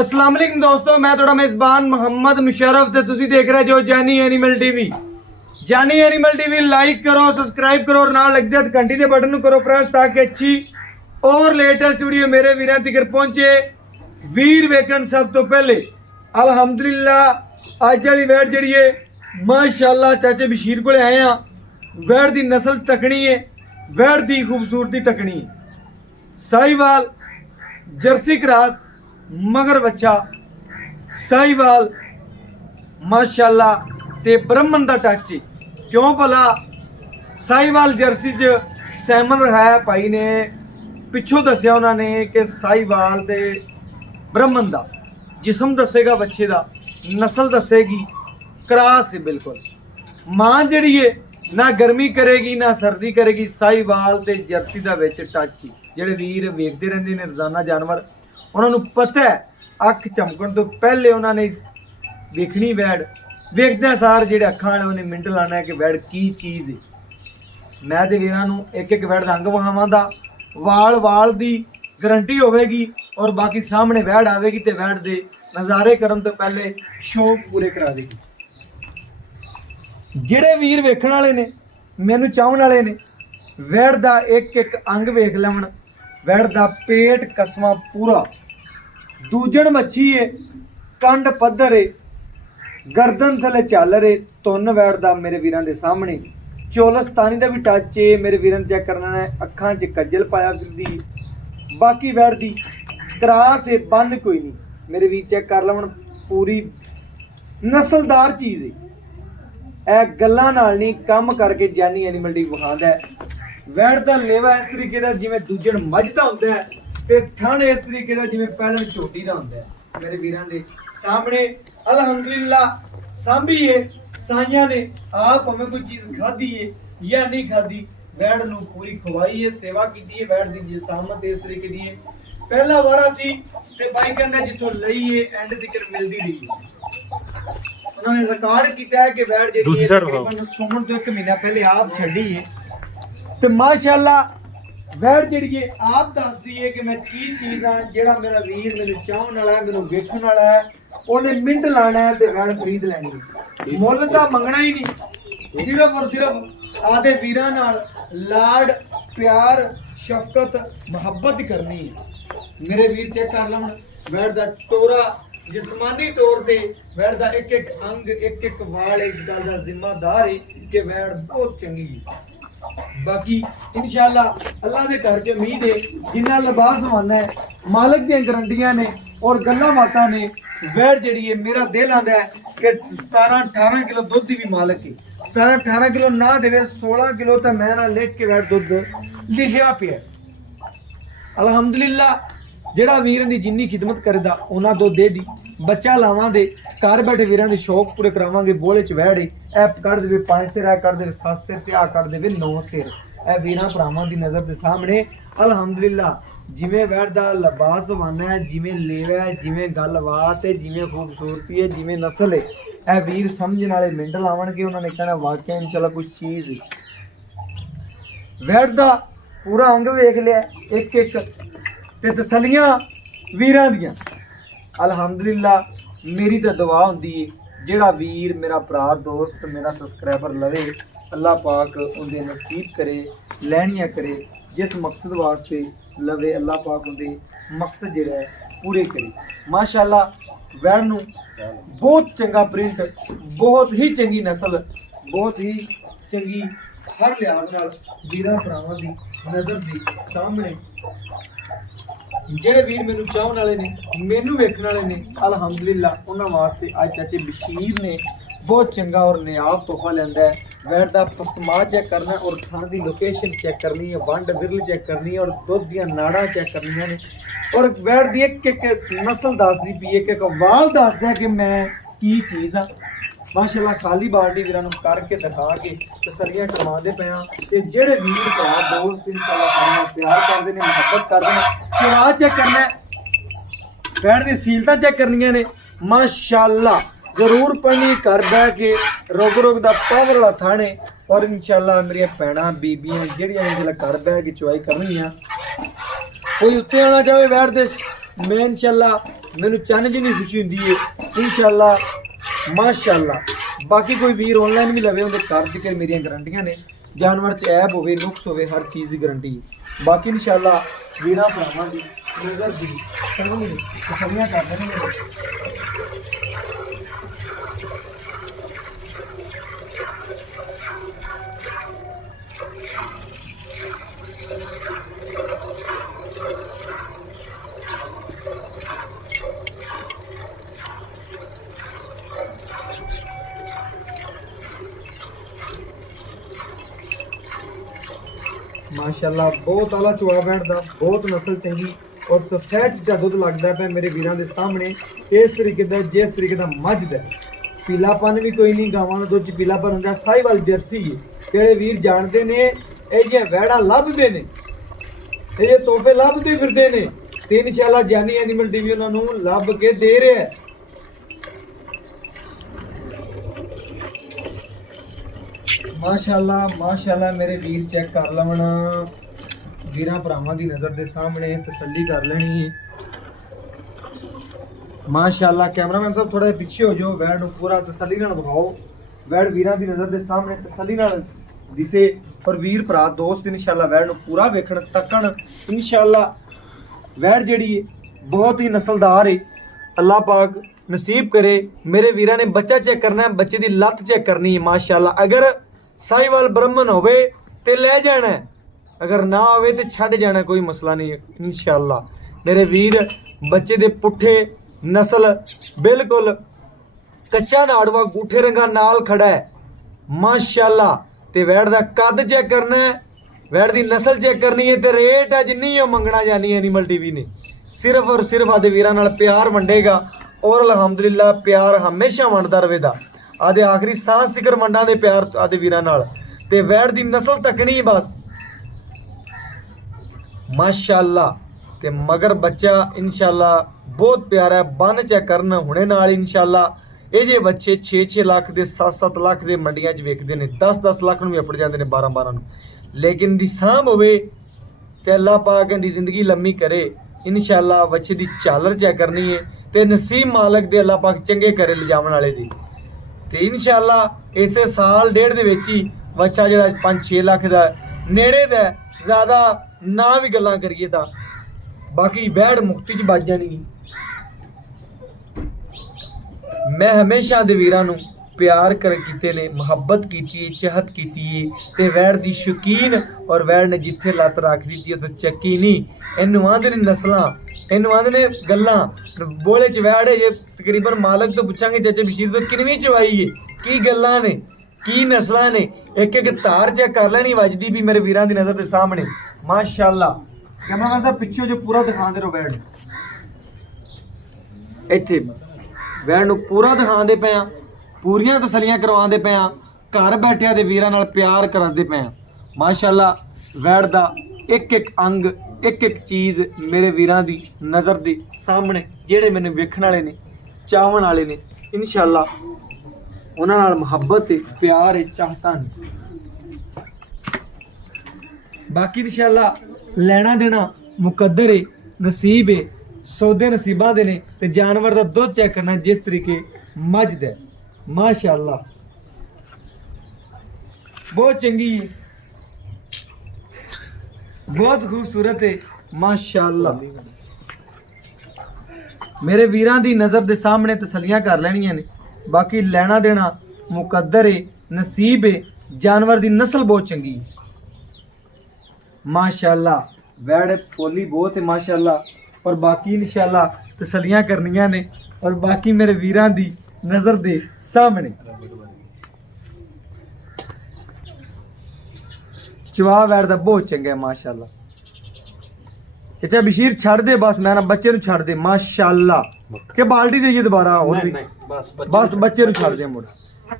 अस्सलाम वालेकुम दोस्तों, मैं थोड़ा मेज़बान मोहम्मद मुशर्रफ ते तुसी देख रहे जो जानी एनिमल टीवी। जानी एनिमल टीवी लाइक करो, सब्सक्राइब करो और नाल लगदे घंटी दे बटन नूं करो प्रेस ताकि अच्छी और लेटेस्ट वीडियो मेरे वीरां तक पहुंचे। वीर वेखण सब तो पहले अल्हम्दुलिल्लाह अज वाली वैट जिहड़ी है माशाअल्लाह चाचे बशीर कोले आए हैं। वैट दी नस्ल तकनी है, वैट दी खूबसूरती तकनी है। साहिवाल जर्सी क्रॉस मगर बच्चा साहिवाल माशाअल्लाह ते ब्रह्मन दा टच क्यों भला साहिवाल जर्सी च सैमन रखाया भाई ने पिछों दसिया उन्होंने कि साहिवाल ते ब्रह्मन दा जिस्म दसेगा बच्चे दा, नस्ल दसेगी, क्रॉस है बिल्कुल। मां जिहड़ी है ना गर्मी करेगी ना सर्दी करेगी। साहिवाल ते जर्सी दा विच टच जिहड़े वीर वेखते रहंदे ने रोजाना जानवर उन्होंने पता है अख चमकण तो पहले उन्होंने देखनी वैड, वेखदे सार जिहड़े अखां वाले उन्हें मिंट लाना है कि वैड की चीज़ है। मैं ते वीरां नूं एक एक वैड रंग विखावां दा वाल दी गारंटी होवेगी और बाकी सामने वैड आवेगी तो वैड दे नज़ारे करन तो पहले शौक पूरे करा देगी। जिहड़े वीर वेखण वाले ने मैनू चाहण वाले ने वैड दा एक एक अंग वेख लवन। वैड दा पेट कसमा पूरा, दूजण मच्छी है, कंड पद्धर है, गर्दन थले झालर है, तुन वैड दा मेरे वीरां दे सामने। चौलस्तानी दा भी टच है मेरे वीरां चेक करना है। अखां च कज्जल पाया करदी, बाकी वैड दी क्रॉस है, बंद कोई नहीं। मेरे वीर चेक कर लवन, पूरी नस्लदार चीज़ है। ए गल्लां नाल नहीं काम करके जानी एनिमल टीवी विखांदा है। वैड दा लेवा इस तरीके दा जिवें दूजण मझ दा हुंदा है ते थण इस तरीके दा जिवें पैलण झोटी दा हुंदा है। मेरे वीरां दे सामने अल्हम्दुलिल्लाह सांभी है। साइयां ने आप हमें कोई चीज़ खाधी है या नहीं खाधी, वैड नूं पूरी खवाई है, सेवा कीती है। वैड दी जिसामत इस तरीके दी है। पहला वारा सी ते बाई कहंदा जिथों लई है एंड तक मिलदी रही है। उन्होंने रिकॉर्ड किया है कि वैड जिहड़ी है तकरीबन सुमन तो 1 महीना पहले आप छड्डी है ते माशाअल्लाह वैड जिहड़ी है आप दसदी है कि मैं की चीज़ हाँ। जिहड़ा मेरा वीर मैनूं चाहण वाला है, मैनूं वेखण वाला है, उन्हें मिंट लाना है ते वैड खरीद लैनी है। मुੱਲ ਤਾਂ मंगना ही नहीं, सिर्फ और सिर्फ आदे वीरां नाल लाड प्यार शफकत मुहब्बत करनी है। मेरे वीर चेक कर लवन वैड दा टोरा जिस्मानी तौर पे वैड दा एक एक अंग एक एक वाल इस गल का जिम्मेदार है कि वैड बहुत चंगी है। बाकी इंशाअल्लाह अल्लाह के घर च उम्मीद है जिन्ना लिबास मानना है मालिक दी गारंटियां ने और गल्लां बातां ने। वैड जिहड़ी है मेरा दिल आंदा है कि 17-18 किलो दुध दी भी मालिक है। 17-18 किलो ना देवे 16 किलो तो मैं ना लिख के वैड दुध लिखिया पिया। अल्हम्दुलिल्लाह ਜਿਹੜਾ ਵੀਰਾਂ ਦੀ ਜਿੰਨੀ ਖਿਦਮਤ ਕਰਦਾ ਉਹਨਾਂ ਦੋ ਦੇ ਦੀ ਬੱਚਾ ਲਾਵਾਂ ਦੇ ਘਰ ਬੈਠੇ ਵੀਰਾਂ ਦੇ ਸ਼ੌਕ ਪੂਰੇ ਕਰਾਵਾਂਗੇ। ਬੋਲੇ ਚ ਵੈੜੇ ਐਪ ਕੱਢ ਦੇਵੇ 5 ਸਿਰ, ਆ ਕੱਢ ਦੇਵੇ 7 ਸਿਰ ਤੇ ਆ ਕੱਢ ਦੇਵੇ 9 ਸਿਰ। ਇਹ ਵੀਰਾਂ ਭਰਾਵਾਂ ਦੀ ਨਜ਼ਰ ਦੇ ਸਾਹਮਣੇ ਅਲਹਮਦੁਲਿल्लाह ਜਿਵੇਂ ਵੈੜ ਦਾ ਲਿਬਾਸ ਵਾਨਾ ਹੈ, ਜਿਵੇਂ ਲੇਵਾ ਹੈ, ਜਿਵੇਂ ਗੱਲਬਾਤ ਹੈ, ਜਿਵੇਂ ਖੂਬਸੂਰਤੀ ਹੈ, ਜਿਵੇਂ ਨਸਲ ਹੈ, ਇਹ ਵੀਰ ਸਮਝਣ ਵਾਲੇ ਮਿੰਟ ਲਾਵਣਗੇ। ਉਹਨਾਂ ਨੇ ਕਹਿਣਾ ਵਾਕਿਆ ਇਨਸ਼ਾਅੱਲਾ ਕੁਝ ਚੀਜ਼ ਹੈ। ਵੈੜ ਦਾ ਪੂਰਾ ਅੰਗ ਵੇਖ ਲਿਆ ਇੱਕ ਇੱਕ ਤੇ ਤਸੱਲੀਆਂ ਵੀਰਾਂ ਦੀਆਂ। ਅਲਹਮਦੁਲਿल्लाह ਮੇਰੀ ਤਾਂ ਦੁਆ ਹੁੰਦੀ ਹੈ ਜਿਹੜਾ ਵੀਰ ਮੇਰਾ ਭਰਾ ਦੋਸਤ ਮੇਰਾ ਸਬਸਕ੍ਰਾਈਬਰ ਲਵੇ अल्लाह पाक उनके नसीब करे लैनियाँ करे। जिस मकसद वास्ते लवे अल्लाह पाक उनके मकसद जो है पूरे करे। माशाअल्लाह वैड़ नूं बहुत चंगा प्रिंट, बहुत ही चंगी नस्ल, बहुत ही चंगी हर लिहाज नाल वीरां भरावां दी नज़र दी सामने ਜਿਹੜੇ ਵੀਰ ਮੈਨੂੰ ਚਾਹਣ ਵਾਲੇ ਨੇ ਮੈਨੂੰ ਵੇਖਣ ਵਾਲੇ ਨੇ ਅਲਹਮਦੁਲਿल्लाह ਉਹਨਾਂ ਵਾਸਤੇ ਅੱਜ ਚਾਚੇ ਬਸ਼ੀਰ ਨੇ बहुत चंगा और नियाब तोहफा लेंदा है। वैड दा पसमा चेक करना और खाने की लोकेशन चेक करनी है, वंड विरल चेक करनी है और दुध दियां नाड़ा चेक करनियां ने और वैड दी एक एक नस्ल दसदी पई एक एक वाल दसदा कि मैं की चीज़ हाँ। माशाअल्लाह खाली बाल्टी वीरां नूं करके दिखा के तसल्लियां करवाते पे हाँ। ते जेड़े वीर भरा दोस्त इंशाअल्लाह सानूं प्यार करदे ने मुहब्बत करदे ने चवा चेक करना है, वैड दी सीलतां चेक करनियां ने। माशाअल्लाह जरूर पढ़नी कर बह के रोग दा पावर वाला थाने और इंशाअल्लाह मेरी भैणां बीबियां जिहड़ियां जिसलै घर बह के चवाई करनियां कोई उत्ते आना चाहे वैड दे मैं इंशाअल्लाह मैनू चन्न जिन्नी खुशी हुंदी है इंशाअल्लाह माशाअल्लाह। बाकी कोई वीर ऑनलाइन भी लवे उन्हें घर तक मेरी गारंटियां ने, जानवर च ऐब होवे नुक्स होवे हर चीज़ की गारंटी है। बाकी इंशाअल्लाह वीरां भरावां दी नज़र दी संगनी तसल्लियां कर देंगे। माशाअल्लाह बहुत आला चुआ बैठदा, बहुत नस्ल चंगी और सफेद चिट्टा दुध लगता पे मेरे वीरां दे सामने इस तरीके दा जिस तरीके दा मझ दा पीलापन भी कोई नहीं। गावां दा दुध च पीलापन हुंदा। साहिवाल जर्सी जेहड़े वीर जानते ने ਇਹ ਜਿਹੀਆਂ ਵੈੜਾਂ ਲੱਭਦੇ ਨੇ, ਇਹ ਜੇ ਤੋਹਫੇ ਲੱਭਦੇ ਫਿਰਦੇ ਨੇ ਤੇ ਇਨਸ਼ਾਅੱਲਾ ਜਾਨੀ ਐਨੀਮਲ ਟੀਵੀ ਉਹਨਾਂ ਨੂੰ ਲੱਭ ਕੇ ਦੇ ਰਿਹਾ ਹੈ। माशाअल्लाह माशाअल्लाह मेरे वीर चेक कर लवन, वीरां भरावां दी नज़र दे सामने तसल्ली कर लेनी है। माशाअल्लाह कैमरामैन साहब थोड़ा पीछे हो जाओ, वैड़ नूं पूरा तसल्ली नाल दिखाओ। वैड़ वीरां दी नज़र दे सामने तसल्ली नाल दिसे और वीर भरा दोस्त इंशाअल्लाह वैड़ नूं पूरा वेखण तकण। इंशाअल्लाह वैड़ जिहड़ी है बहुत ही नस्लदार है, अल्लाह पाक नसीब करे। मेरे वीरां ने बच्चा चेक करना है, बच्चे दी लत्त चेक करनी है। माशाअल्लाह अगर साहिवाल ब्राह्मण होवे ते ले जाना है, अगर ना होवे ते छड़ जाना, कोई मसला नहीं है इंशाअल्लाह। मेरे वीर बच्चे दे पुट्ठे नस्ल बिल्कुल कच्चा नाड़वा गूठे रंगा नाल खड़ा है माशाअल्लाह। ते वैड़ दा कद चेक करना है, वैड़ दी नस्ल चेक करनी है ते रेट है जिन्नी है मंगना जानी एनिमल टीवी ने। सिर्फ और सिर्फ आदे वीरां नाल प्यार वंडेगा और अल्हम्दुलिल्लाह प्यार हमेशा वंडदा रहेगा। आदे आखिरी सांस तिकर वंडा दे प्यार आदे वीरां नाल। ते वैड़ दी नस्ल तकनी बस माशाअल्लाह। ते मगर बच्चा इंशाअल्लाह बहुत प्यारा है। बन चेक करन हुणे नाल इंशाअल्लाह। ये जे बच्चे 6-6 लाख दे 7-7 लाख दे मंडियां च विकदे ने, 10-10 लाख नूं भी अपड़ जांदे ने, 12-12 नूं। लेकिन दी सांभ होवे ते अल्लाह पाक दी जिंदगी लम्मी करे इंशाअल्लाह। बच्चे दी चालर चेक करनी है ते नसीब मालक दे अल्लाह पाक चंगे करे लिजावन वाले दी। ते इंशाअल्लाह इसे साल डेढ़ दे विच ही बच्चा जिहड़ा 5-6 लाख दा नेड़े दा ज़्यादा ना भी गल्लां करिए तां बाकी वैड़ मुक्ति च बच जानी। मैं हमेशा दे वीरां नूं प्यार कर कीते ने, मुहब्बत कीती है, चाहत कीती है। ते वैड़ दी शौकीन और वैड़ ने जिथे लत्त रख दी तो चक्की नहीं। इनू आंदे ने नस्लां, इनू आंदे ने गल्लां। बोले च वैड़ है जे तकरीबन मालक तो पूछांगे चाचा बशीर तो किनवीं चवाई है, की गल्लां ने, की नस्लां ने। एक एक धार चेक कर लेनी वजदी भी मेरे वीरां दी नज़र दे सामने माशाअल्लाह। कैमरामैन साहब पिछो जो पूरा दिखाते रहो वैड़ इत्थे वैड़ नूं पूरा दिखाते पे आ, पूरियां तसलियां करवाते पे आ, घर बैठिया दे वीरां नाल प्यार कराते पे आ माशाअल्लाह। वैड़ दा एक एक अंग एक एक चीज़ मेरे वीरां दी नज़र दे सामने जेड़े मैनूं वेखण वाले ने, चाहण वाले ने इंशाअल्लाह उन्हां नाल मुहब्बत है, प्यार है, चाहता है। बाकी इंशाअल्लाह लेना देना मुकद्दर है, नसीब है, सौदे नसीबां दे ने। ते जानवर दा दुध चेक करना जिस तरीके मझ दा माशाअल्लाह बहुत चंगी है, बहुत खूबसूरत है माशाअल्लाह। मेरे वीरां दी नज़र दे सामने तसलियां कर लैनियां ने। बाकी लेना देना मुकद्दर है, नसीब है, जानवर दी नस्ल बहुत चंगी है माशाअल्लाह। वैड़ पोली बहुत है माशाअल्लाह। और बाकी इंशाअल्लाह तसलियां करनियां ने और बाकी मेरे वीरां दी नज़र दे सामने चवा वैड़ दा बहुत चंगा है माशाअल्लाह। चाचा बशीर छड़ दे बस, मैं ना बच्चे नूं छड़ दे माशाअल्लाह। के बाल्टी देइए दोबारा और भी बस बच्चे नूं छड़ दे मुड़।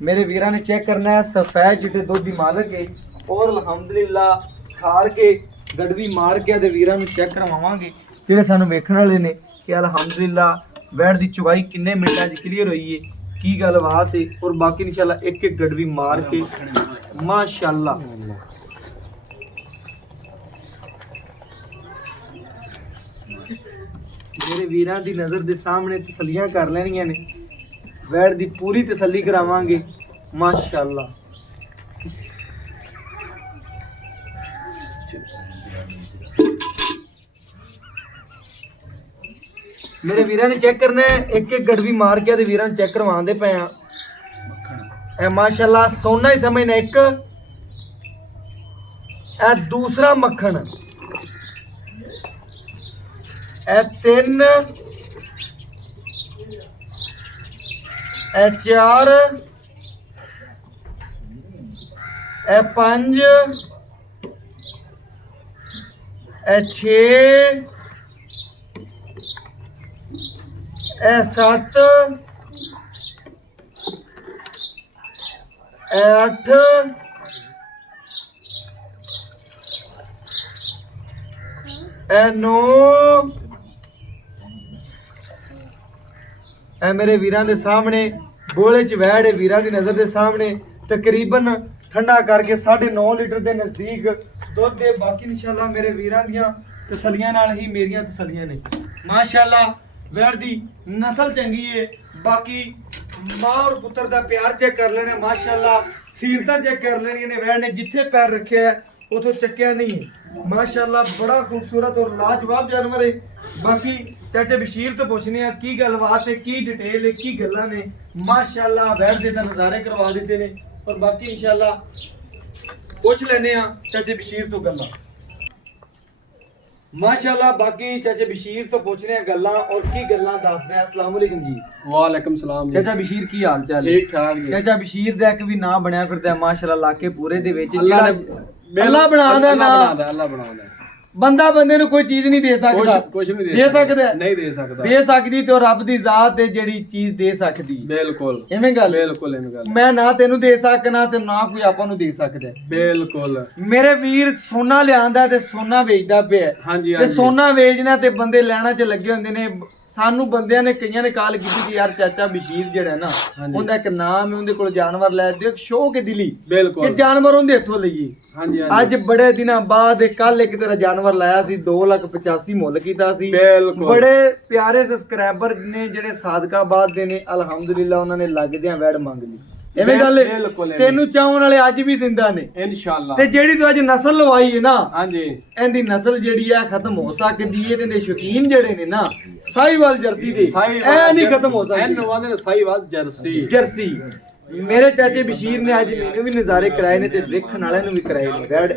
मेरे वीरां ने चेक करना है, सफेद चिट्टे दुध दी मालक है और अल्हम्दुलिल्लाह ठार के गड़वी मार के आदे वीरां नूं चेक करवावांगे जेड़े सानूं वेखण वाले ने कि अल्हम्दुलिल्लाह वैड़ दी चुगाई किन्ने मिनटां च क्लीयर होई है, की गलबात है। और बाकी इंशाअल्लाह एक एक गड़वी मार के माशाअल्लाह ਮੇਰੇ ਵੀਰਾਂ ਦੀ ਨਜ਼ਰ ਦੇ ਸਾਹਮਣੇ ਤਸੱਲੀਆਂ ਕਰ ਲੈਣੀਆਂ ਨੇ। ਵੈੜ ਦੀ ਪੂਰੀ ਤਸੱਲੀ ਕਰਾਵਾਂਗੇ ਮਾਸ਼ਾਅੱਲਾ। ਮੇਰੇ ਵੀਰਾਂ ਨੇ ਚੈੱਕ ਕਰਨਾ ਹੈ, ਇੱਕ ਇੱਕ ਗੜਵੀ ਮਾਰ ਕੇ ਤੇ ਵੀਰਾਂ ਨੂੰ ਚੈੱਕ ਕਰਵਾਉਂਦੇ ਪਏ ਆ। ਇਹ ਮਾਸ਼ਾਅੱਲਾ ਸੋਨਾ ਹੀ ਸਮਝਣਾ ਇੱਕ, ਇਹ ਦੂਸਰਾ ਮੱਖਣ, ਇਹ 3, ਇਹ 4, ਇਹ 5, ਇਹ 6, ਇਹ 7, ਇਹ 8, ਇਹ 9, ਇਹ ਮੇਰੇ ਵੀਰਾਂ ਦੇ ਸਾਹਮਣੇ ਬੋਲੇ ਚ ਵੈੜ ਹੈ। ਵੀਰਾਂ ਦੀ ਨਜ਼ਰ ਦੇ ਸਾਹਮਣੇ ਤਕਰੀਬਨ ਠੰਡਾ ਕਰਕੇ 9.5 ਲੀਟਰ ਦੇ ਨਜ਼ਦੀਕ ਦੁੱਧ ਦੇ। ਬਾਕੀ ਇਨਸ਼ਾਅੱਲਾ ਮੇਰੇ ਵੀਰਾਂ ਦੀਆਂ ਤਸੱਲੀਆਂ ਨਾਲ ਹੀ ਮੇਰੀਆਂ ਤਸੱਲੀਆਂ ਨੇ। ਮਾਸ਼ਾਅੱਲਾ ਵੈੜ ਦੀ ਨਸਲ ਚੰਗੀ ਹੈ। ਬਾਕੀ ਮਾਂ ਔਰ ਪੁੱਤਰ ਦਾ ਪਿਆਰ ਚੈੱਕ ਕਰ ਲੈਣਾ। ਮਾਸ਼ਾਅੱਲਾ ਸੀਲਤਾਂ ਚੈੱਕ ਕਰ ਲੈਣੀਆਂ ਨੇ। ਵੈੜ ਨੇ ਜਿੱਥੇ ਪੈਰ ਰੱਖਿਆ ਹੈ ਉਥੋਂ ਚੱਕਿਆ ਨਹੀਂ ਹੈ। ਮਾਸ਼ਾਅੱਲਾ ਬੜਾ ਖੂਬਸੂਰਤ ਔਰ ਲਾਜਵਾਬ ਜਾਨਵਰ ਹੈ। ਬਾਕੀ ਚਾਚਾ ਬਸ਼ੀਰ ਤੋਂ ਪੁੱਛਨੇ ਆ ਕੀ ਗੱਲਬਾਤ ਹੈ, ਕੀ ਡਿਟੇਲ ਹੈ, ਕੀ ਗੱਲਾਂ ਨੇ। ਮਾਸ਼ਾਅੱਲਾ ਵੈੜ ਦੇ ਤਾਂ ਨਜ਼ਾਰੇ ਕਰਵਾ ਦਿੱਤੇ ਨੇ। ਔਰ ਬਾਕੀ ਇਨਸ਼ਾਅੱਲਾ ਪੁੱਛ ਲੈਨੇ ਆ ਚਾਚੇ ਬਸ਼ੀਰ ਤੋਂ ਗੱਲਾਂ। ਮਾਸ਼ਾਅੱਲਾ ਬਾਕੀ ਚਾਚੇ ਬਸ਼ੀਰ ਤੋਂ ਪੁੱਛਨੇ ਆ ਗੱਲਾਂ ਔਰ ਕੀ ਗੱਲਾਂ ਦੱਸਦੇ ਆ। अस्सलाम वालेकुम जी। वालेकुम सलाम। ਚਾਚਾ ਬਸ਼ੀਰ ਕੀ ਹਾਲ ਚਾਲ ਹੈ? ठीक ठाक जी। ਚਾਚਾ ਬਸ਼ੀਰ ਦਾ ਇੱਕ ਵੀ ਨਾਂ ਬਣਿਆ ਫਿਰਦਾ ਮਾਸ਼ਾਅੱਲਾ ਇਲਾਕੇ ਪੂਰੇ ਦੇ ਵਿੱਚ। अल्लाह ने ਅੱਲਾ ਬਣਾਉਂਦਾ ਨਾ, अल्लाह बनाਉਂਦਾ। ਬੰਦਾ ਬੰਦੇ ਨੂੰ ਕੋਈ ਚੀਜ਼ ਨਹੀਂ ਦੇ ਸਕਦਾ। ਕੁਝ ਨਹੀਂ ਦੇ ਸਕਦਾ ਹੈ? ਨਹੀਂ ਦੇ ਸਕਦਾ। ਦੇ ਸਕਦੀ ਤੇ ਉਹ ਰੱਬ ਦੀ ਜ਼ਾਤ ਹੈ ਜਿਹੜੀ ਚੀਜ਼ ਦੇ ਸਕਦੀ। ਬਿਲਕੁਲ ਐਵੇਂ ਗੱਲ ਹੈ? ਬਿਲਕੁਲ ਐਵੇਂ ਗੱਲ। ਮੈਂ ਨਾ ਤੈਨੂੰ ਦੇ ਸਕਣਾ ਤੇ ਨਾ ਕੋਈ ਆਪਾਂ ਨੂੰ ਦੇ ਸਕਦਾ ਹੈ। ਬਿਲਕੁਲ। ਮੇਰੇ ਵੀਰ ਸੋਨਾ ਲਿਆਂਦਾ ਤੇ ਸੋਨਾ ਵੇਚਦਾ ਪਿਆ। ਹਾਂਜੀ ਤੇ ਸੋਨਾ ਵੇਚਣਾ ਤੇ ਬੰਦੇ ਲੈਣਾ ਚ ਲੱਗੇ ਹੁੰਦੇ ਨੇ। ਸਾਨੂੰ ਬੰਦਿਆਂ ਨੇ ਕਈਆਂ ਨੇ ਕਾਲ ਕੀਤੀ ਕਿ ਯਾਰ ਚਾਚਾ ਬਸ਼ੀਰ ਜਿਹੜਾ ਨਾ ਉਹਦਾ ਇੱਕ ਨਾਮ ਹੈ, ਉਹਦੇ ਕੋਲ ਜਾਨਵਰ ਲੈ ਦਿਓ, ਇੱਕ ਸ਼ੌਕ ਹੈ ਦਿਲੀ ਬਿਲਕੁਲ ਕਿ ਜਾਨਵਰ ਉਹਦੇ ਹੱਥੋਂ ਲਈਏ। ਹਾਂਜੀ ਅੱਜ ਬੜੇ ਦਿਨਾਂ ਬਾਅਦ ਕੱਲ ਇੱਕ ਤੇਰਾ ਜਾਨਵਰ ਲਾਇਆ ਸੀ, 2,85,000 ਮੁੱਲ ਕੀਤਾ ਸੀ। ਬਿਲਕੁਲ। ਬੜੇ ਪਿਆਰੇ ਸਬਸਕ੍ਰਾਈਬਰ ਨੇ ਜਿਹੜੇ ਸਾਦਕਾਬਾਦ ਦੇ ਨੇ, ਅਲਹਮਦੁਲਿਲਾ ਉਹਨਾਂ ਨੇ ਲੱਗਦਿਆਂ ਵੈੜ ਮੰਗ ਲਈ। ਐਵੇਂ ਗੱਲ ਹੈ? ਬਿਲਕੁਲ। ਤੈਨੂੰ ਚਾਹਣ ਵਾਲੇ ਅੱਜ ਵੀ ਜ਼ਿੰਦਾ ਨੇ ਇਨਸ਼ਾਅੱਲਾ। ਤੇ ਜਿਹੜੀ ਤੂੰ ਅੱਜ ਨਸਲ ਲਵਾਈ ਹੈ ਨਾ, ਹਾਂਜੀ ਇਹਦੀ ਨਸਲ ਜਿਹੜੀ ਆ ਖਤਮ ਹੋ ਸਕਦੀ ਹੈ। ਇਹਦੇ ਸ਼ੌਕੀਨ ਜਿਹੜੇ ਨੇ ਨਾ ਸਾਹੀਵਾਲ ਜਰਸੀ ਦੇ, ਇਹ ਨਹੀਂ ਖਤਮ ਹੋ ਸਕਦੀ। ਇਹਨੂੰ ਆਂਦੇ ਨੇ ਸਾਹੀਵਾਲ ਜਰਸੀ। ਜਰਸੀ ਮੇਰੇ ਚਾਚੇ ਬਸ਼ੀਰ ਨੇ ਅੱਜ ਮੈਨੂੰ ਵੀ ਨਜ਼ਾਰੇ ਕਰਾਏ ਨੇ ਤੇ ਵੇਖਣ ਵਾਲਿਆਂ ਨੂੰ ਵੀ ਕਰਾਏ ਨੇ। ਵੈੜ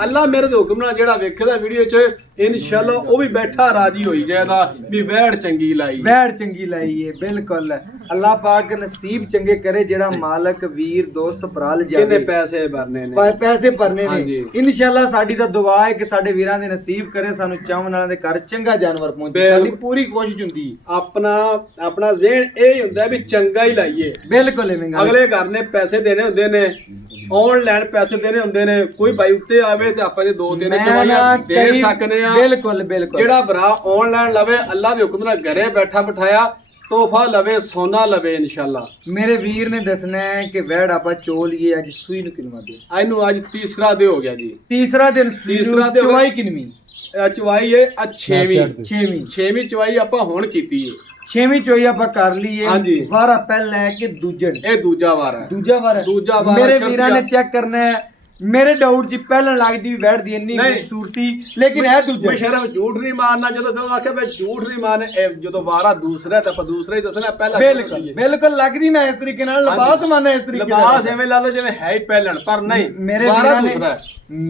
ਅੱਲਾ ਮੇਰੇ ਦੇ ਹੁਕਮ ਨਾਲ ਜਿਹੜਾ ਵੇਖਦਾ ਵੀਡੀਓ 'ਚ ਇਨਸ਼ਾਅੱਲਾ ਉਹ ਵੀ ਬੈਠਾ ਰਾਜੀ ਹੋਈ ਜਾਏਗਾ ਵੀ ਵੈੜ ਚੰਗੀ ਲਾਈ। ਵੈੜ ਚੰਗੀ ਲਾਈ ਹੈ। ਬਿਲਕੁਲ ਅੱਲਾਹ ਪਾਕ ਨਸੀਬ ਚੰਗੇ ਕਰੇ ਜਿਹੜਾ ਮਾਲਕ ਵੀਰ ਦੋਸਤ ਭਰਾ ਲਿਜਾਵੇ। ਕਿੰਨੇ ਪੈਸੇ ਭਰਨੇ ਨੇ? ਪੈਸੇ ਭਰਨੇ ਨੇ। ਹਾਂਜੀ। ਇਨਸ਼ਾਅੱਲਾ ਸਾਡੀ ਤਾਂ ਦੁਆ ਹੈ ਕਿ ਸਾਡੇ ਵੀਰਾਂ ਦੇ ਨਸੀਬ ਕਰੇ ਸਾਨੂੰ ਚਾਹਣ ਵਾਲਿਆਂ ਦੇ ਘਰ ਚੰਗਾ ਜਾਨਵਰ ਪਹੁੰਚੇ। ਸਾਡੀ ਪੂਰੀ ਕੋਸ਼ਿਸ਼ ਹੁੰਦੀ ਹੈ। ਆਪਣਾ ਜ਼ਿਹਨ ਇਹ ਹੀ ਹੁੰਦਾ ਵੀ ਚੰਗਾ ਹੀ ਲਾਈਏ। ਬਿਲਕੁਲ ਐਵੇਂ ਗੱਲ। ਅਗਲੇ ਘਰ ਨੇ ਪੈਸੇ ਦੇਣੇ ਹੁੰਦੇ ਨੇ, ਆਨਲਾਈਨ ਪੈਸੇ ਦੇਣੇ ਹੁੰਦੇ ਨੇ। ਕੋਈ ਭਾਈ ਉੱਤੇ ਆਵੇ ਤੇ ਆਪਾਂ ਦੇ 2-3 ਚਵਾਈਆਂ ਦੇ ਸਕਨੇ ਆ। ਬਿਲਕੁਲ ਬਿਲਕੁਲ। ਜਿਹੜਾ ਭਰਾ ਆਨਲਾਈਨ ਲਵੇ ਅੱਲਾ ਦੇ ਹੁਕਮ ਨਾਲ ਘਰੇ ਬੈਠਾ ਬਿਠਾਇਆ ਤੋਹਫਾ ਲਵੇ, ਸੋਨਾ ਲਵੇ ਇਨਸ਼ਾਅੱਲਾ। ਮੇਰੇ ਵੀਰ ਨੇ ਦੱਸਣਾ ਹੈ ਕਿ ਵੈੜ ਆਪਾਂ ਚੋਲੀਏ ਅੱਜ ਸੂਈ ਨੂੰ ਕਿੰਨਾ ਦੇ। ਇਹਨੂੰ ਅੱਜ ਤੀਸਰਾ ਦੇ ਹੋ ਗਿਆ ਜੀ। ਤੀਸਰਾ ਦਿਨ ਤੀਸਰਾ ਦਿਨ ਚਵਾਈ ਕਿੰਨੀ? ਚਵਾਈ ਹੈ 6ਵੀਂ ਚਵਾਈ ਆਪਾਂ ਹੁਣ ਕੀਤੀ ਹੈ। 6ਵੀਂ ਚੋਈ ਆਪਾਂ ਕਰ ਲਈਏ। ਹਾਂਜੀ। ਵਾਰਾ ਪਹਿਲਾ ਹੈ ਕਿ ਦੂਜਣ, ਇਹ ਦੂਜਾ ਵਾਰ ਹੈ। ਦੂਜਾ ਵਾਰ ਮੇਰੇ ਵੀਰਾਂ ਨੇ ਚੈੱਕ ਕਰਨਾ ਹੈ। ਮੇਰੇ ਡਾਊਟ ਜੀ ਪਹਿਲਾਂ ਲੱਗਦੀ ਵੀ ਵੈੜ ਦੀ ਇੰਨੀ ਖੂਬਸੂਰਤੀ, ਲੇਕਿਨ ਇਹ ਦੂਜਾ। ਮੈਂ ਸ਼ਰਮ ਝੂਠ ਨਹੀਂ ਮਾਰਨਾ। ਜਦੋਂ ਆਖਿਆ ਮੈਂ ਝੂਠ ਨਹੀਂ ਮਾਰਨਾ, ਜਦੋਂ ਵਾਰਾ ਦੂਸਰਾ ਤਾਂ ਆਪਾਂ ਦੂਸਰਾ ਹੀ ਦੱਸਣਾ। ਪਹਿਲਾਂ ਬਿਲਕੁਲ ਲੱਗਦੀ ਮੈਂ ਇਸ ਤਰੀਕੇ ਨਾਲ ਲਿਬਾਸ ਮੰਨਣਾ ਇਸ ਤਰੀਕੇ ਨਾਲ। ਲਿਬਾਸ ਐਵੇਂ ਲਾ ਲਓ ਜਿਵੇਂ ਹੈ ਹੀ ਪਹਿਲਣ, ਪਰ ਨਹੀਂ ਮੇਰੇ ਵੀਰਾਂ ਨੇ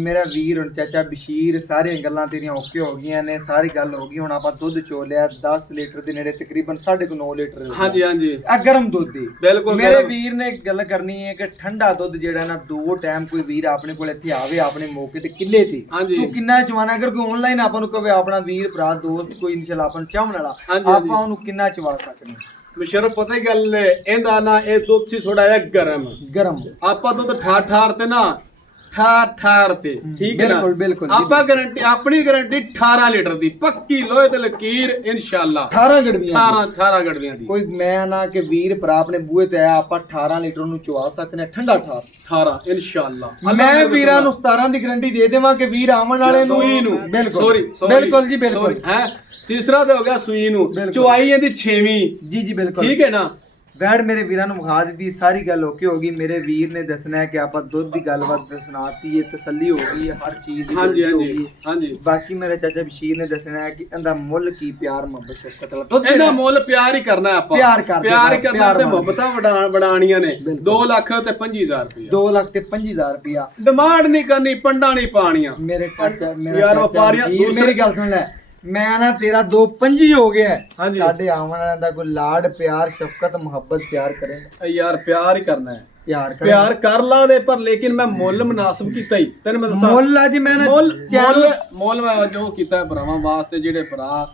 ਮੇਰਾ ਵੀਰ ਹੁਣ ਚਾਚਾ ਬਸ਼ੀਰ ਸਾਰੀਆਂ ਗੱਲਾਂ ਤੇਰੀਆਂ ਓਕੇ ਹੋ ਗਈਆਂ ਨੇ। ਸਾਰੀ ਗੱਲ ਹੋ ਗਈ। ਹੁਣ ਆਪਾਂ ਦੁੱਧ ਚੋ ਲਿਆ 10 ਲੀਟਰ ਦੇ ਨੇੜੇ, ਤਕਰੀਬਨ 9.5 ਲੀਟਰ। ਹਾਂਜੀ ਹਾਂਜੀ। ਆ ਗਰਮ ਦੁੱਧ ਦੀ। ਬਿਲਕੁਲ। ਮੇਰੇ ਵੀਰ ਨੇ ਗੱਲ ਕਰਨੀ ਹੈ ਕਿ ਠੰਡਾ ਦੁੱਧ ਜਿਹੜਾ ਨਾ 2 ਟਾਈਮ ਕੋਈ ਵੀਰ ਆਪਣੇ ਕੋਲ ਇੱਥੇ ਆਵੇ ਆਪਣੇ ਮੌਕੇ ਤੇ ਕਿੱਲੇ ਤੇ, ਤੂੰ ਕਿੰਨਾ ਚਵਾਣਾ? ਅਗਰ ਕੋਈ ਆਨਲਾਈਨ ਆਪਾਂ ਨੂੰ ਕਹੇ ਆਪਣਾ ਵੀਰ ਭਰਾ ਦੋਸਤ ਕੋਈ ਇਨਸ਼ਾਅੱਲਾ ਆਪਾਂ ਨੂੰ ਚਾਹਣ ਵਾਲਾ, ਆਪਾਂ ਉਹਨੂੰ ਕਿੰਨਾ ਚਵਾ ਸਕਦੇ ਹਾਂ? ਮੁਸ਼ਰਫ ਪਤਾ ਹੀ ਗੱਲ ਹੈ ਇਹਦਾ ਨਾ, ਇਹ ਦੁੱਧ ਸੀ ਥੋੜਾ ਜਿਹਾ ਗਰਮ। ਆਪਾਂ ਦੁੱਧ ਠਾਠ ਤੇ ਨਾ ਠਾਠ ਤੇ, ਠੀਕ ਹੈ ਨਾ? ਬਿਲਕੁਲ ਬਿਲਕੁਲ। ਆਪਾਂ ਗਾਰੰਟੀ, ਆਪਣੀ ਗਾਰੰਟੀ 18 ਲੀਟਰ ਦੀ ਪੱਕੀ ਲੋਹੇ ਤੇ ਲਕੀਰ ਇਨਸ਼ਾਅੱਲਾ। 18 ਗੜਵੀਆਂ 18 ਗੜਵੀਆਂ ਦੀ। ਕੋਈ ਮੈਂ ਨਾ ਕਿ ਵੀਰ ਭਰਾ ਆਪਣੇ ਬੂਹੇ ਤੇ ਆਇਆ ਆਪਾਂ 18 ਲੀਟਰ ਨੂੰ ਚਵਾ ਸਕਦੇ ਹਾਂ ਠੰਡਾ 18 ਇਨਸ਼ਾਅੱਲਾ। ਮੈਂ ਵੀਰਾਂ ਨੂੰ 17 ਦੀ ਗਾਰੰਟੀ ਦੇ ਦੇਵਾਂ ਕਿ ਵੀਰ ਆਉਣ ਵਾਲੇ ਨੂੰ। ਬਿਲਕੁਲ ਬਿਲਕੁਲ ਜੀ ਬਿਲਕੁਲ। ਹੈ ਤੀਸਰਾ ਤੇ ਹੋ ਗਿਆ ਸੂਈ ਨੂੰ ਬਿਲਕੁਲ। ਚੁਆਈ ਇਹਦੀ 6ਵੀਂ ਜੀ ਜੀ ਬਿਲਕੁਲ ਠੀਕ ਹੈ ਨਾ ਵੈੜ ਮੇਰੇ ਵੀਰਾਂ ਨੂੰ ਵਿਖਾ ਦਿੱਤੀ ਸਾਰੀ ਗੱਲ ਓਕੇ ਹੋ ਗਈ ਮੇਰੇ ਵੀਰ ਨੇ ਦੱਸਣਾ ਹੈ ਕਿ ਆਪਾਂ ਦੁੱਧ ਦੀ ਗੱਲਬਾਤ ਸੁਣਾਤੀ ਹੈ ਤਸੱਲੀ ਹੋ ਗਈ ਹੈ ਹਰ ਚੀਜ਼ ਦੀ ਹਾਂਜੀ ਹੋ ਹਾਂਜੀ ਗਈ। ਹਾਂਜੀ ਬਾਕੀ ਮੇਰੇ ਚਾਚਾ ਬਸ਼ੀਰ ਨੇ ਦੱਸਣਾ ਹੈ ਕਿ ਇਹਦਾ ਮੁੱਲ ਕੀ ਪਿਆਰ ਮੁਹੱਬਤ ਸ਼ਫਕਤ ਵਾਲਾ ਦੁੱਧ ਇਹਦਾ ਮੁੱਲ ਪਿਆਰ ਹੀ ਕਰਨਾ ਆਪਾਂ ਪਿਆਰ ਕਰਦੇ ਪਿਆਰ ਆਪਾਂ, ਕਰਨਾ ਪਿਆਰ ਤੇ ਮਾਰਨਾ। ਮੁਹੱਬਤਾਂ ਵਡਾਣੀਆਂ ਨੇ ਬਿਲਕੁਲ। 2 ਲੱਖ ਤੇ 25000 ਰੁਪਏ 2 ਲੱਖ ਤੇ 25000 ਰੁਪਇਆ ਡਿਮਾਂਡ ਨਹੀਂ ਕਰਨੀ ਪੰਡਾਂ ਨਹੀਂ ਪਾਣੀਆਂ ਮੇਰੇ ਚਾਚਾ ਮੇਰਾ ਯਾਰ ਚਾਚਾ ਵਪਾਰੀਆਂ ਬਸ਼ੀਰ, ਦੂਸਰੇ- ਮੇਰੀ ਗੱਲ ਸੁਣ ਲੈ ਮੈਂ ਨਾ ਤੇਰਾ 2.25 ਹੋ ਗਿਆ ਹੈ। ਹਾਂਜੀ। ਸਾਡੇ ਆਉਣ ਵਾਲਿਆਂ ਦਾ ਕੋਈ ਲਾਡ ਪਿਆਰ ਸ਼ਫਕਤ ਮੁਹੱਬਤ ਪਿਆਰ ਕਰੇ ਯਾਰ ਪਿਆਰ ਹੀ ਕਰਨਾ ਹੈ ਪਿਆਰ ਕਰੇ ਪਿਆਰ ਕਰ ਲਾ ਦੇ ਪਰ ਲੇਕਿਨ ਮੈਂ ਮੁੱਲ ਮੁਨਾਸਬ ਕੀਤਾ ਹੀ ਤੈਨੂੰ ਮੈਂ ਦੱਸਾਂ ਮੁੱਲ ਅੱਜ ਮੈਂ ਨਾ ਮੁੱਲ ਚੈਨਲ ਮੁੱਲ ਮੈਂ ਜੋ ਕੀਤਾ ਭਰਾਵਾਂ ਵਾਸਤੇ ਜਿਹੜੇ ਭਰਾ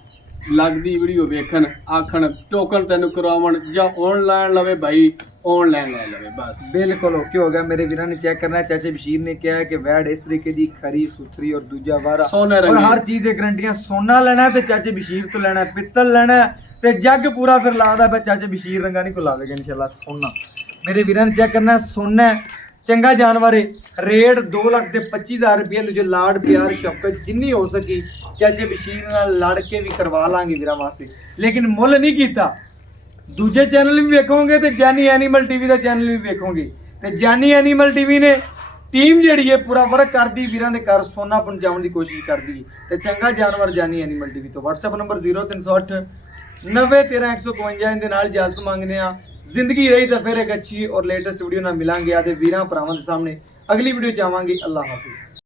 ਲੱਗਦੀ ਵੀਡੀਓ ਵੇਖਣ ਆਖਣ ਟੋਕਨ ਤੈਨੂੰ ਕਰਾਉਣ ਜਾਂ ਆਨਲਾਈਨ ਲਵੇ ਭਾਈ ਆਨਲਾਈਨ ਲੈ ਲਵੇ ਬਸ ਬਿਲਕੁਲ ਓਕੇ ਹੋ ਗਿਆ ਮੇਰੇ ਵੀਰਾਂ ਨੇ ਚੈੱਕ ਕਰਨਾ ਹੈ। ਚਾਚੇ ਬਸ਼ੀਰ ਨੇ ਕਿਹਾ ਹੈ ਕਿ ਵੈੜ ਇਸ ਤਰੀਕੇ ਦੀ ਖਰੀ ਸੁਥਰੀ ਔਰ ਦੂਜਾ ਵਾਰਾ ਸੋਨੇ ਔਰ ਰੰਗੀ। ਹਰ ਚੀਜ਼ ਦੇ ਗਰੰਟੀਆਂ ਸੋਨਾ ਲੈਣਾ ਹੈ ਤੇ ਚਾਚੇ ਬਸ਼ੀਰ ਤੋਂ ਲੈਣਾ ਹੈ, ਪਿੱਤਲ ਲੈਣਾ ਹੈ ਤੇ ਜੱਗ ਪੂਰਾ ਫਿਰ ਲਾਦਾ ਬਈ ਚਾਚੇ ਬਸ਼ੀਰ ਰੰਗਾ ਨਹੀਂ ਕੋਲਾਵੇਗਾ ਇਨਸ਼ਾਅੱਲਾ ਸੋਨਾ ਮੇਰੇ ਵੀਰਾਂ ਨੇ ਚੈੱਕ ਕਰਨਾ ਹੈ, ਸੋਨਾ ਹੈ, ਚੰਗਾ ਜਾਨਵਰ ਹੈ ਰੇਟ 2 ਲੱਖ ਤੇ 25000 ਰੁਪਏ ਨੂੰ ਜੋ ਲਾਡ ਪਿਆਰ ਸ਼ਫਕਤ ਜਿੰਨੀ ਹੋ ਸਕੀ ਚਾਚੇ ਬਸ਼ੀਰ ਨਾਲ ਲੜ ਕੇ ਵੀ ਕਰਵਾ ਲਾਂਗੇ ਵੀਰਾਂ ਵਾਸਤੇ ਲੇਕਿਨ ਮੁੱਲ ਨਹੀਂ ਕੀਤਾ ਦੂਜੇ ਚੈਨਲ ਵੀ ਵੇਖੋਗੇ ਤੇ ਜਾਨੀ ਐਨੀਮਲ ਟੀਵੀ ਦਾ ਚੈਨਲ ਵੀ ਵੇਖੋਗੇ ਤੇ ਜਾਨੀ ਐਨੀਮਲ ਟੀਵੀ ਨੇ ਟੀਮ ਜਿਹੜੀ ਹੈ ਪੂਰਾ ਵਰਕ ਕਰਦੀ ਵੀਰਾਂ ਦੇ ਘਰ ਸੋਨਾ ਪਹੁੰਚਾਉਣ ਦੀ ਕੋਸ਼ਿਸ਼ ਕਰਦੀ ਹੈ ਤੇ ਚੰਗਾ ਜਾਨਵਰ ਜਾਨੀ ਐਨੀਮਲ ਟੀਵੀ ਤੋਂ WhatsApp ਨੰਬਰ 0308 9013 152 ਦੇ ਨਾਲ ਇਜਾਜ਼ਤ ਮੰਗਦੇ ਆ ਜ਼ਿੰਦਗੀ ਰਹੀ ਤਾਂ ਫਿਰ ਇੱਕ ਅੱਛੀ ਔਰ ਲੇਟੈਸਟ ਵੀਡੀਓ ਨਾਲ ਮਿਲਾਂਗੇ ਆਦੇ ਵੀਰਾਂ ਭਰਾਵਾਂ ਦੇ ਸਾਹਮਣੇ ਅਗਲੀ ਵੀਡੀਓ ਚ ਆਵਾਂਗੇ ਅੱਲਾਹ ਹਾਫਿਜ਼।